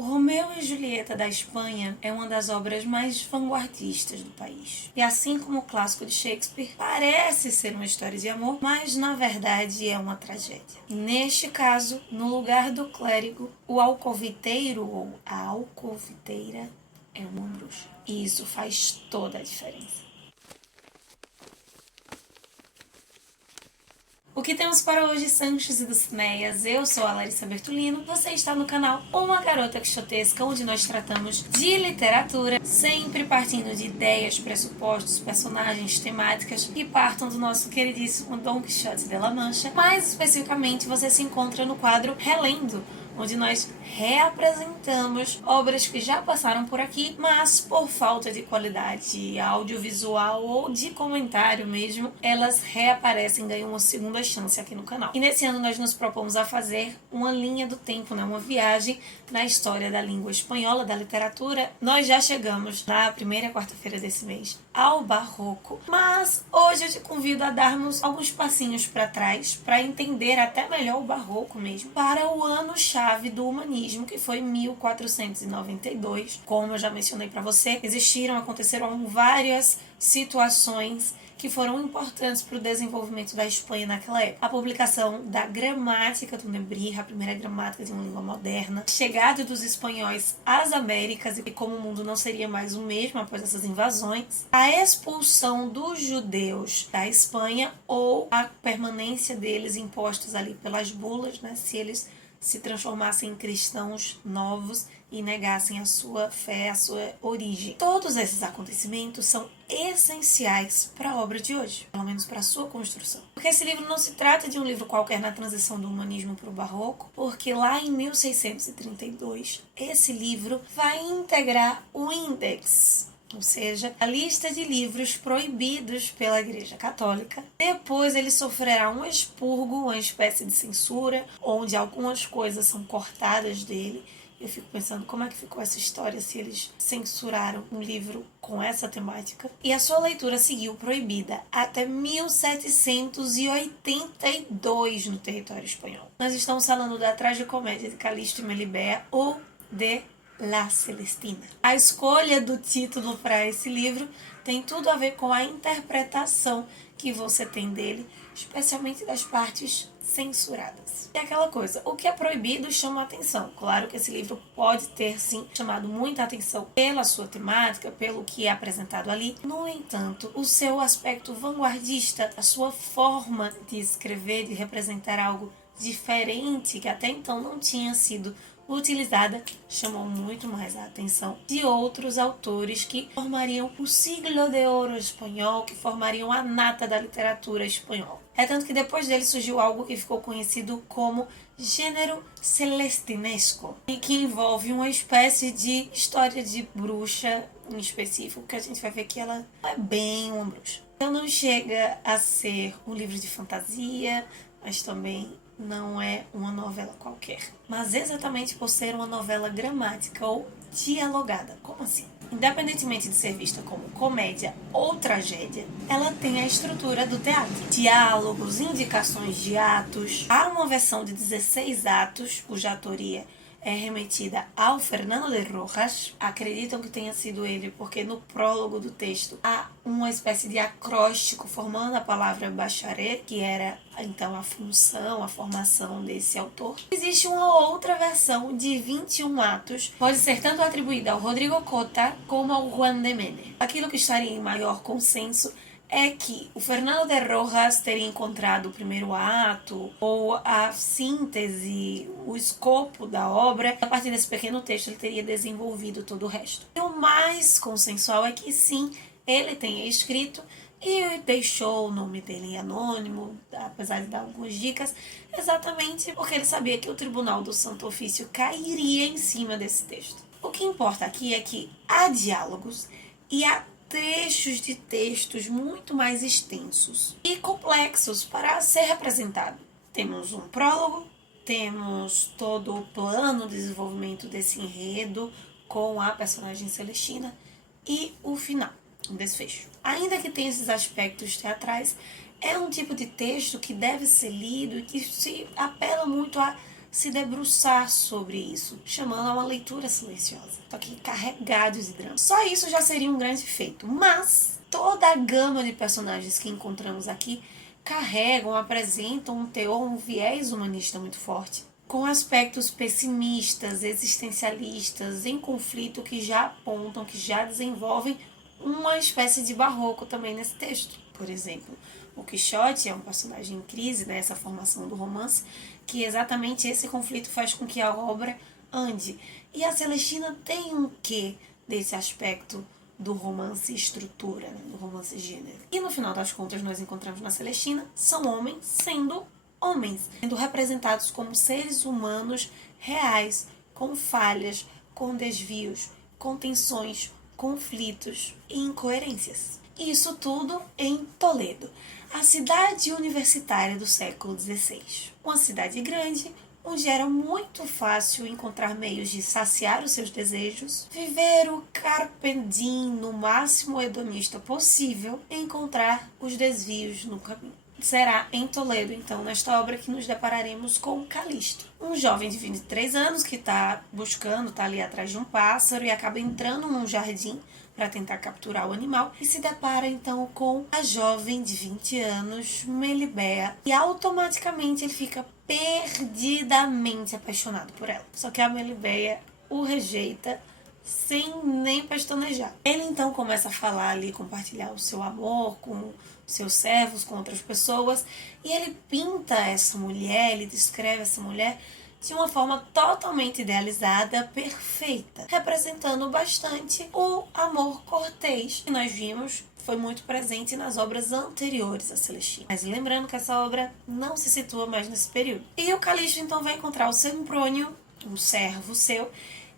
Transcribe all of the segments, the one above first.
O Romeu e Julieta da Espanha é uma das obras mais vanguardistas do país. E assim como o clássico de Shakespeare, parece ser uma história de amor, mas na verdade é uma tragédia. E neste caso, no lugar do clérigo, o alcoviteiro ou a alcoviteira é uma bruxa. E isso faz toda a diferença. O que temos para hoje, Sanchos e Dulcinéias? Eu sou a Larissa Bertolino, você está no canal Uma Garota Quixotesca, onde nós tratamos de literatura, sempre partindo de ideias, pressupostos, personagens, temáticas que partam do nosso queridíssimo Dom Quixote de La Mancha. Mais especificamente, você se encontra no quadro Relendo, onde nós reapresentamos obras que já passaram por aqui, mas por falta de qualidade audiovisual ou de comentário mesmo, elas reaparecem e ganham uma segunda chance aqui no canal. E nesse ano nós nos propomos a fazer uma linha do tempo, uma viagem na história da língua espanhola, da literatura. Nós já chegamos na primeira quarta-feira desse mês ao Barroco, mas hoje eu te convido a darmos alguns passinhos para trás para entender até melhor o Barroco mesmo, para o ano-chave do humanismo, que foi 1492. Como eu já mencionei para você, aconteceram várias situações que foram importantes para o desenvolvimento da Espanha naquela época. A publicação da Gramática do Nebrija, a primeira gramática de uma língua moderna, a chegada dos espanhóis às Américas e como o mundo não seria mais o mesmo após essas invasões, a expulsão dos judeus da Espanha ou a permanência deles impostos ali pelas bulas, né, se eles se transformassem em cristãos novos e negassem a sua fé, a sua origem. Todos esses acontecimentos são essenciais para a obra de hoje, pelo menos para a sua construção. Porque esse livro não se trata de um livro qualquer na transição do humanismo para o barroco, porque lá em 1632, esse livro vai integrar o Índex, ou seja, a lista de livros proibidos pela Igreja Católica. Depois ele sofrerá um expurgo, uma espécie de censura, onde algumas coisas são cortadas dele. Eu fico pensando como é que ficou essa história se eles censuraram um livro com essa temática. E a sua leitura seguiu proibida até 1782 no território espanhol. Nós estamos falando da tragicomédia de Calixto e Melibea ou de La Celestina. A escolha do título para esse livro tem tudo a ver com a interpretação que você tem dele, especialmente das partes censuradas. E aquela coisa, o que é proibido chama a atenção. Claro que esse livro pode ter, sim, chamado muita atenção pela sua temática, pelo que é apresentado ali. No entanto, o seu aspecto vanguardista, a sua forma de escrever, de representar algo diferente, que até então não tinha sido utilizada, chamou muito mais a atenção de outros autores que formariam o siglo de ouro espanhol, que formariam a nata da literatura espanhola. É tanto que depois dele surgiu algo que ficou conhecido como gênero celestinesco, e que envolve uma espécie de história de bruxa em específico, que a gente vai ver que ela é bem uma bruxa. Então não chega a ser um livro de fantasia, mas também não é uma novela qualquer. Mas exatamente por ser uma novela gramática ou dialogada. Como assim? Independentemente de ser vista como comédia ou tragédia, ela tem a estrutura do teatro. Diálogos, indicações de atos. Há uma versão de 16 atos, cuja autoria é remetida ao Fernando de Rojas. Acreditam que tenha sido ele, porque no prólogo do texto há uma espécie de acróstico formando a palavra bacharel, que era então a função, a formação desse autor. Existe uma outra versão de 21 atos, pode ser tanto atribuída ao Rodrigo Cota como ao Juan de Mene. Aquilo que estaria em maior consenso é que o Fernando de Rojas teria encontrado o primeiro ato, ou a síntese, o escopo da obra. A partir desse pequeno texto ele teria desenvolvido todo o resto. E o mais consensual é que sim, ele tenha escrito e deixou o nome dele em anônimo, apesar de dar algumas dicas, exatamente porque ele sabia que o Tribunal do Santo Ofício cairia em cima desse texto. O que importa aqui é que há diálogos e há trechos de textos muito mais extensos e complexos para ser representado. Temos um prólogo, temos todo o plano de desenvolvimento desse enredo com a personagem Celestina e o final, um desfecho. Ainda que tenha esses aspectos teatrais, é um tipo de texto que deve ser lido e que se apela muito a se debruçar sobre isso, chamando a uma leitura silenciosa, só que carregados de drama. Só isso já seria um grande feito, mas toda a gama de personagens que encontramos aqui carregam, apresentam um teor, um viés humanista muito forte, com aspectos pessimistas, existencialistas, em conflito, que já apontam, que já desenvolvem uma espécie de barroco também nesse texto. Por exemplo, o Quixote é um personagem em crise nessa formação do romance, que exatamente esse conflito faz com que a obra ande. E a Celestina tem um quê desse aspecto do romance estrutura, né? Do romance gênero. E no final das contas nós encontramos na Celestina, são homens sendo representados como seres humanos reais, com falhas, com desvios, com tensões, conflitos e incoerências. Isso tudo em Toledo, a cidade universitária do século XVI. Uma cidade grande, onde era muito fácil encontrar meios de saciar os seus desejos, viver o carpe diem no máximo hedonista possível e encontrar os desvios no caminho. Será em Toledo, então, nesta obra que nos depararemos com Calisto, um jovem de 23 anos que está ali atrás de um pássaro e acaba entrando num jardim para tentar capturar o animal e se depara então com a jovem de 20 anos, Melibea, e automaticamente ele fica perdidamente apaixonado por ela. Só que a Melibea o rejeita sem nem pestanejar. Ele então começa a falar ali, compartilhar o seu amor com seus servos, com outras pessoas, e ele pinta essa mulher, ele descreve essa mulher de uma forma totalmente idealizada, perfeita, representando bastante o amor cortês que nós vimos foi muito presente nas obras anteriores a Celestina. Mas lembrando que essa obra não se situa mais nesse período. E o Calisto então vai encontrar o Semprônio, um servo seu,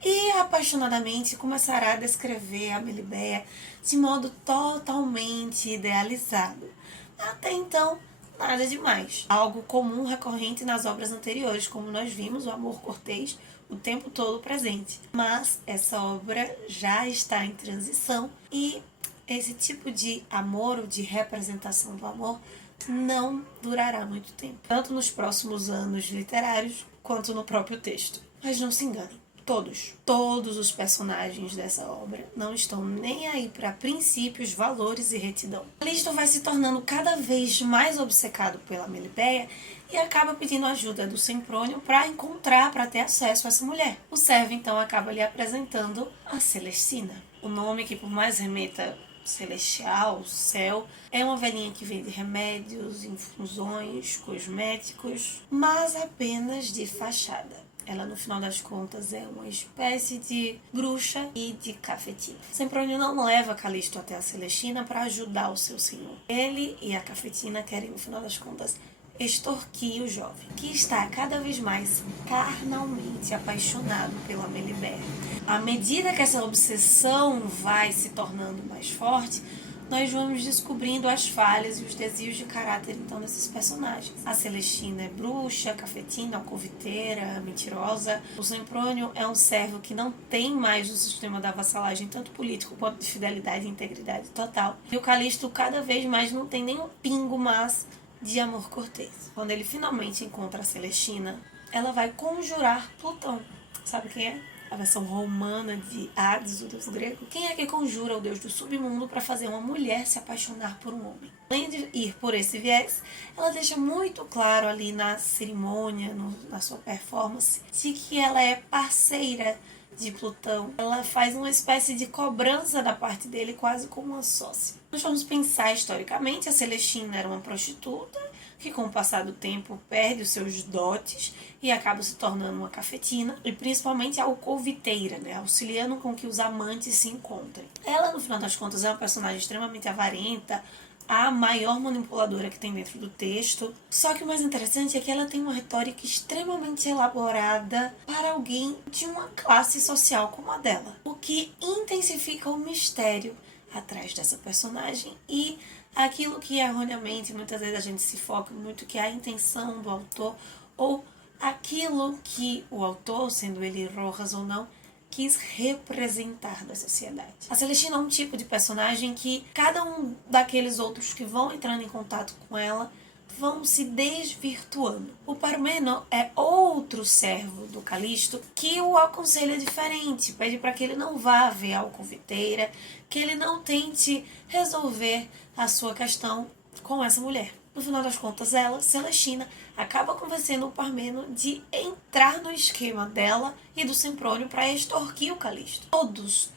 e apaixonadamente começará a descrever a Melibea de modo totalmente idealizado. Até então, nada demais. Algo comum, recorrente nas obras anteriores, como nós vimos, o amor cortês o tempo todo presente. Mas essa obra já está em transição e esse tipo de amor ou de representação do amor não durará muito tempo, tanto nos próximos anos literários quanto no próprio texto. Mas não se enganem. Todos os personagens dessa obra não estão nem aí para princípios, valores e retidão. Calisto vai se tornando cada vez mais obcecado pela Melibea e acaba pedindo ajuda do Semprônio para ter acesso a essa mulher. O servo então acaba lhe apresentando a Celestina. O nome, que por mais remeta celestial, céu, é uma velhinha que vende remédios, infusões, cosméticos, mas apenas de fachada. Ela, no final das contas, é uma espécie de bruxa e de cafetina. Semprônio não leva Calisto até a Celestina para ajudar o seu senhor. Ele e a cafetina querem, no final das contas, extorquir o jovem, que está cada vez mais carnalmente apaixonado pela Melibea. À medida que essa obsessão vai se tornando mais forte, nós vamos descobrindo as falhas e os desvios de caráter, então, desses personagens. A Celestina é bruxa, a cafetina, alcoviteira, mentirosa. O Semprônio é um servo que não tem mais o sistema da vassalagem, tanto político quanto de fidelidade e integridade total. E o Calisto cada vez mais não tem nem um pingo mais de amor cortês. Quando ele finalmente encontra a Celestina, ela vai conjurar Plutão. Sabe quem é? A versão romana de Hades, o deus grego. Quem é que conjura o deus do submundo para fazer uma mulher se apaixonar por um homem? Além de ir por esse viés, ela deixa muito claro ali na cerimônia, na sua performance, de que ela é parceira de Plutão. Ela faz uma espécie de cobrança da parte dele, quase como uma sócia. Nós vamos pensar historicamente, a Celestina era uma prostituta que com o passar do tempo perde os seus dotes e acaba se tornando uma cafetina, e principalmente a alcoviteira, né, auxiliando com que os amantes se encontrem. Ela, no final das contas, é uma personagem extremamente avarenta, a maior manipuladora que tem dentro do texto. Só que o mais interessante é que ela tem uma retórica extremamente elaborada para alguém de uma classe social como a dela, o que intensifica o mistério atrás dessa personagem e aquilo que erroneamente muitas vezes a gente se foca muito, que é a intenção do autor ou aquilo que o autor, sendo ele Rojas ou não, quis representar da sociedade. A Celestina é um tipo de personagem que cada um daqueles outros que vão entrando em contato com ela vão se desvirtuando. O Parmeno é outro servo do Calisto que o aconselha diferente, pede para que ele não vá ver a alcoviteira, que ele não tente resolver a sua questão com essa mulher. No final das contas, ela, Celestina, acaba convencendo o Parmeno de entrar no esquema dela e do Semprônio para extorquir o Calisto.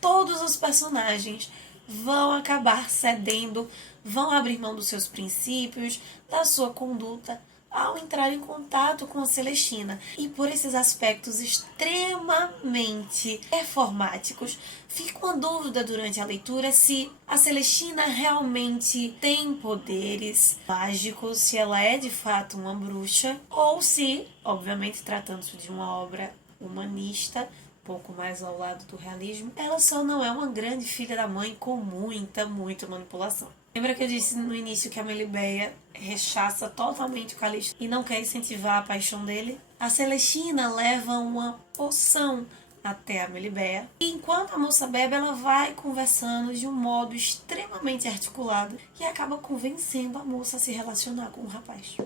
Todos os personagens vão acabar cedendo, vão abrir mão dos seus princípios, da sua conduta, ao entrar em contato com a Celestina. E por esses aspectos extremamente performáticos, fica uma dúvida durante a leitura se a Celestina realmente tem poderes mágicos, se ela é de fato uma bruxa, ou se, obviamente tratando-se de uma obra humanista, pouco mais ao lado do realismo, ela só não é uma grande filha da mãe com muita manipulação. Lembra que eu disse no início que a Melibeia rechaça totalmente o Calisto e não quer incentivar a paixão dele? A Celestina leva uma poção até a Melibeia e enquanto a moça bebe, ela vai conversando de um modo extremamente articulado e acaba convencendo a moça a se relacionar com o rapaz.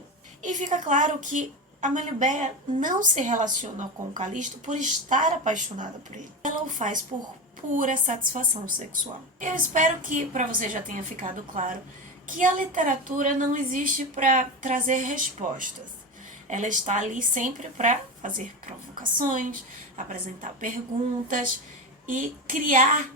E fica claro que a Melibeia não se relaciona com o Calisto por estar apaixonada por ele. Ela o faz por pura satisfação sexual. Eu espero que para você já tenha ficado claro que a literatura não existe para trazer respostas. Ela está ali sempre para fazer provocações, apresentar perguntas e criar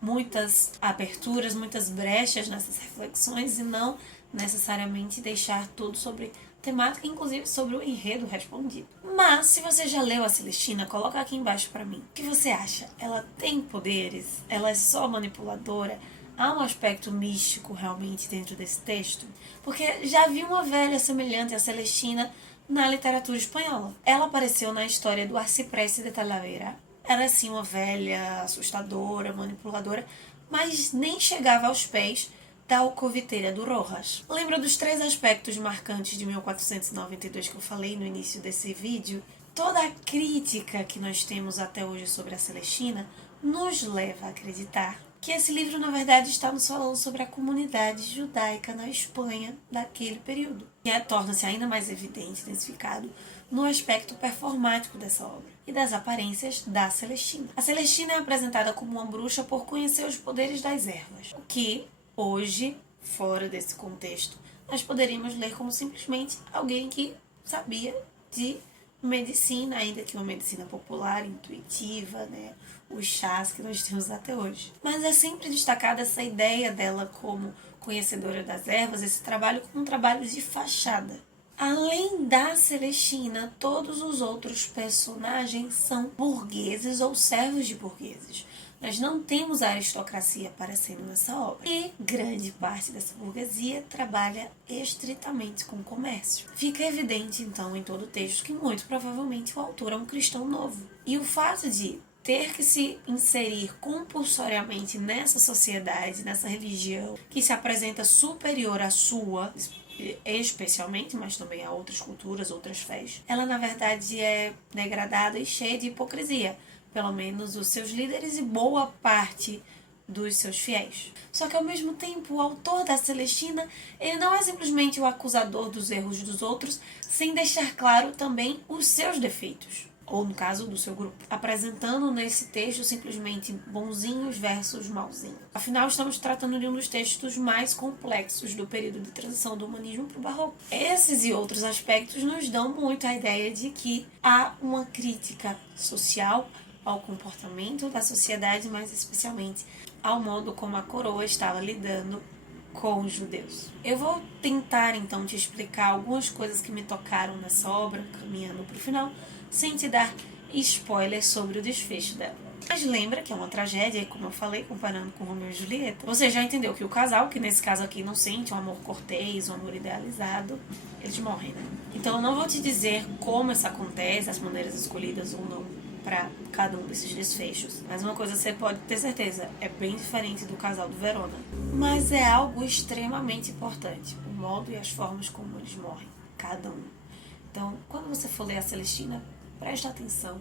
muitas aberturas, muitas brechas nessas reflexões e não necessariamente deixar tudo sobre temática, inclusive sobre o enredo respondido. Mas, se você já leu a Celestina, coloca aqui embaixo pra mim. O que você acha? Ela tem poderes? Ela é só manipuladora? Há um aspecto místico realmente dentro desse texto? Porque já vi uma velha semelhante à Celestina na literatura espanhola. Ela apareceu na história do Arcipreste de Talavera. Era assim uma velha, assustadora, manipuladora, mas nem chegava aos pés da alcoviteira do Rojas. Lembra dos 3 aspectos marcantes de 1492 que eu falei no início desse vídeo? Toda a crítica que nós temos até hoje sobre a Celestina nos leva a acreditar que esse livro, na verdade, está nos falando sobre a comunidade judaica na Espanha daquele período. E torna-se ainda mais evidente, intensificado, no aspecto performático dessa obra e das aparências da Celestina. A Celestina é apresentada como uma bruxa por conhecer os poderes das ervas, o que hoje, fora desse contexto, nós poderíamos ler como simplesmente alguém que sabia de medicina, ainda que uma medicina popular, intuitiva, né? Os chás que nós temos até hoje. Mas é sempre destacada essa ideia dela como conhecedora das ervas, esse trabalho como um trabalho de fachada. Além da Celestina, todos os outros personagens são burgueses ou servos de burgueses. Nós não temos a aristocracia aparecendo nessa obra. E grande parte dessa burguesia trabalha estritamente com o comércio. Fica evidente, então, em todo o texto que muito provavelmente o autor é um cristão novo. E o fato de ter que se inserir compulsoriamente nessa sociedade, nessa religião, que se apresenta superior à sua, especialmente, mas também a outras culturas, outras fés, ela na verdade é degradada e cheia de hipocrisia. Pelo menos os seus líderes e boa parte dos seus fiéis. Só que ao mesmo tempo, o autor da Celestina, ele não é simplesmente o acusador dos erros dos outros, sem deixar claro também os seus defeitos, ou no caso do seu grupo, apresentando nesse texto simplesmente bonzinhos versus malzinhos. Afinal, estamos tratando de um dos textos mais complexos do período de transição do humanismo para o barroco. Esses e outros aspectos nos dão muito a ideia de que há uma crítica social ao comportamento da sociedade, mas especialmente ao modo como a coroa estava lidando com os judeus. Eu vou tentar então te explicar algumas coisas que me tocaram nessa obra, caminhando para o final, sem te dar spoilers sobre o desfecho dela. Mas lembra que é uma tragédia, como eu falei, comparando com Romeu e Julieta. Você já entendeu que o casal, que nesse caso aqui não sente um amor cortês, um amor idealizado, eles morrem, né? Então eu não vou te dizer como isso acontece, as maneiras escolhidas ou não para cada um desses desfechos. Mas uma coisa você pode ter certeza, é bem diferente do casal do Verona. Mas é algo extremamente importante, o modo e as formas como eles morrem, cada um. Então, quando você for ler a Celestina, presta atenção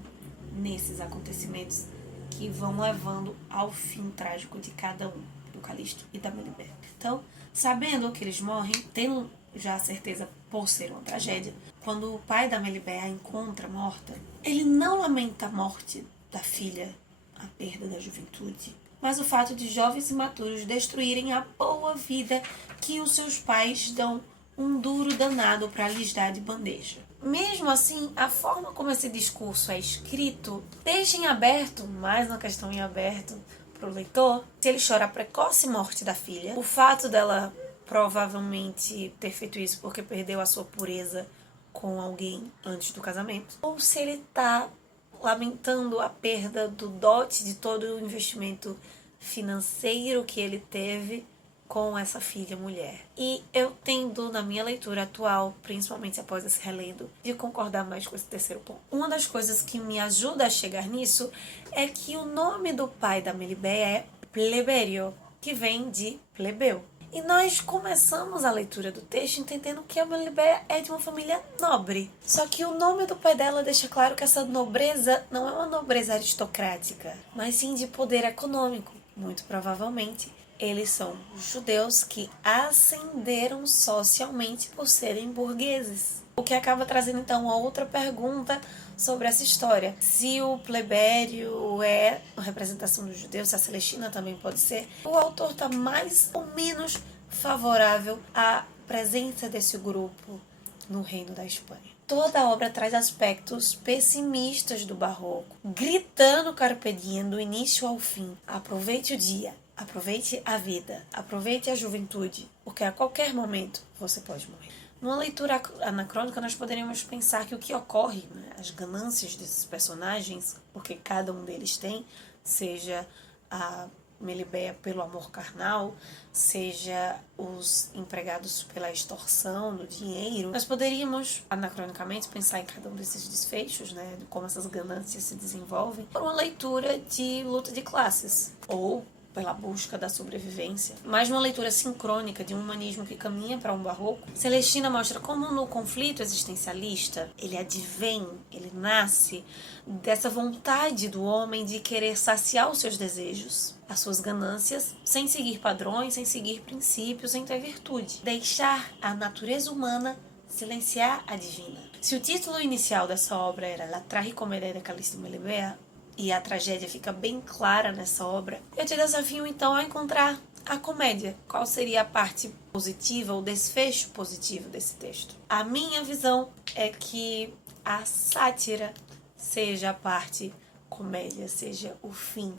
nesses acontecimentos que vão levando ao fim trágico de cada um, do Calisto e da Melibeia. Então, sabendo que eles morrem, tendo já a certeza por ser uma tragédia. Quando o pai da Melibea a encontra morta, ele não lamenta a morte da filha, a perda da juventude, mas o fato de jovens imaturos destruírem a boa vida que os seus pais dão um duro danado para lhes dar de bandeja. Mesmo assim, a forma como esse discurso é escrito deixa em aberto, mais uma questão em aberto para o leitor, se ele chora a precoce morte da filha, o fato dela provavelmente ter feito isso porque perdeu a sua pureza com alguém antes do casamento, ou se ele está lamentando a perda do dote de todo o investimento financeiro que ele teve com essa filha mulher. E eu tendo, na minha leitura atual, principalmente após esse relendo, de concordar mais com esse terceiro ponto. Uma das coisas que me ajuda a chegar nisso é que o nome do pai da Melibea é Pleberio, que vem de plebeu. E nós começamos a leitura do texto entendendo que a Melibea é de uma família nobre. Só que o nome do pai dela deixa claro que essa nobreza não é uma nobreza aristocrática, mas sim de poder econômico. Muito provavelmente, eles são judeus que ascenderam socialmente por serem burgueses. O que acaba trazendo então uma outra pergunta sobre essa história. Se o plebério é a representação dos judeus, se a Celestina também pode ser, o autor está mais ou menos favorável à presença desse grupo no reino da Espanha. Toda a obra traz aspectos pessimistas do barroco, gritando carpe diem do início ao fim. Aproveite o dia, aproveite a vida, aproveite a juventude, porque a qualquer momento você pode morrer. Numa leitura anacrônica, nós poderíamos pensar que o que ocorre, né, as ganâncias desses personagens, porque cada um deles tem, seja a Melibea pelo amor carnal, seja os empregados pela extorsão do dinheiro, nós poderíamos, anacronicamente, pensar em cada um desses desfechos, né, de como essas ganâncias se desenvolvem, por uma leitura de luta de classes, ou pela busca da sobrevivência, mas uma leitura sincrônica de um humanismo que caminha para um barroco. Celestina mostra como no conflito existencialista ele advém, ele nasce dessa vontade do homem de querer saciar os seus desejos, as suas ganâncias, sem seguir padrões, sem seguir princípios, sem ter virtude. Deixar a natureza humana silenciar a divina. Se o título inicial dessa obra era La Tragicomédia de Calixto e Melibea, e a tragédia fica bem clara nessa obra, eu te desafio então a encontrar a comédia. Qual seria a parte positiva, o desfecho positivo desse texto? A minha visão é que a sátira seja a parte comédia, seja o fim.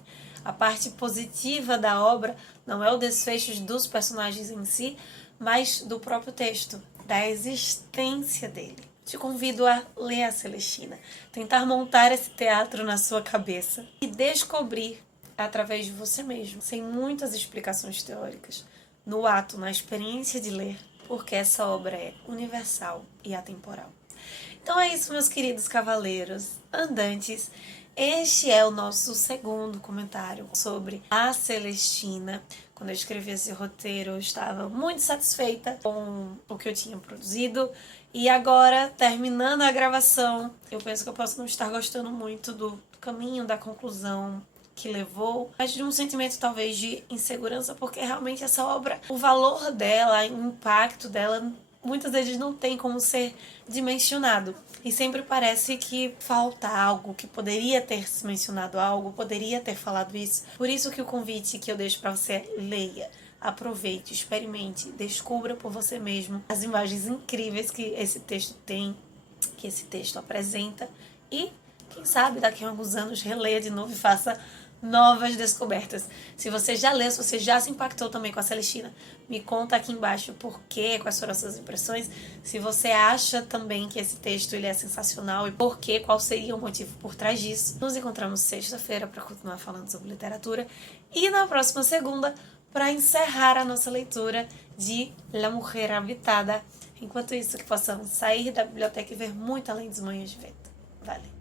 A parte positiva da obra não é o desfecho dos personagens em si, mas do próprio texto, da existência dele. Te convido a ler a Celestina, tentar montar esse teatro na sua cabeça e descobrir através de você mesmo, sem muitas explicações teóricas, no ato, na experiência de ler, porque essa obra é universal e atemporal. Então é isso, meus queridos cavaleiros andantes. Este é o nosso segundo comentário sobre a Celestina. Quando eu escrevi esse roteiro, eu estava muito satisfeita com o que eu tinha produzido. E agora, terminando a gravação, eu penso que eu posso não estar gostando muito do caminho, da conclusão que levou, mas de um sentimento talvez de insegurança, porque realmente essa obra, o valor dela, o impacto dela, muitas vezes não tem como ser dimensionado. E sempre parece que falta algo, que poderia ter se mencionado algo, poderia ter falado isso. Por isso que o convite que eu deixo para você, leia, aproveite, experimente, descubra por você mesmo as imagens incríveis que esse texto tem, que esse texto apresenta. E, quem sabe, daqui a alguns anos releia de novo e faça novas descobertas. Se você já leu, se você já se impactou também com a Celestina, me conta aqui embaixo por quê, quais foram as suas impressões. Se você acha também que esse texto ele é sensacional e por quê, qual seria o motivo por trás disso. Nos encontramos sexta-feira para continuar falando sobre literatura e na próxima segunda para encerrar a nossa leitura de La Mujer Habitada. Enquanto isso, que possamos sair da biblioteca e ver muito além dos manhos de vento. Vale!